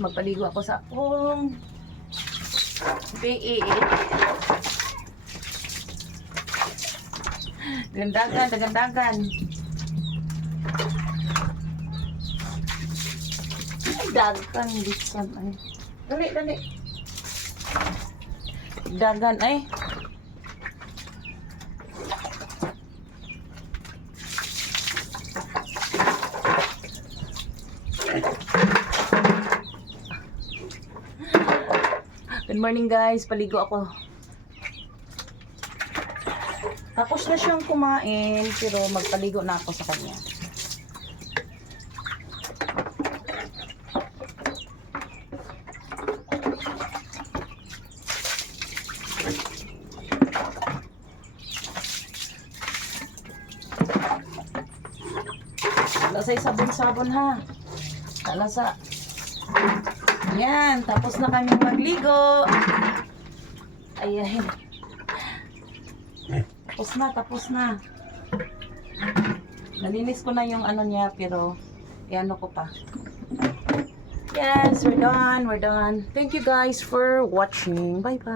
Magpaligo ako sa akong PE. Dagandagan, dagandagan. Dagan, bisan ay. Dali, dali. Dagan ay. Good morning guys, paligo ako. Tapos na siyang kumain, pero magpaligo na ako sa kanya. Lasay sabon-sabon ha. Talasa. Yan, tapos na kami magligo. Ayan. Tapos na. Nalinis ko na yung ano niya, pero ano ko pa. Yes, we're done. Thank you guys for watching. Bye-bye.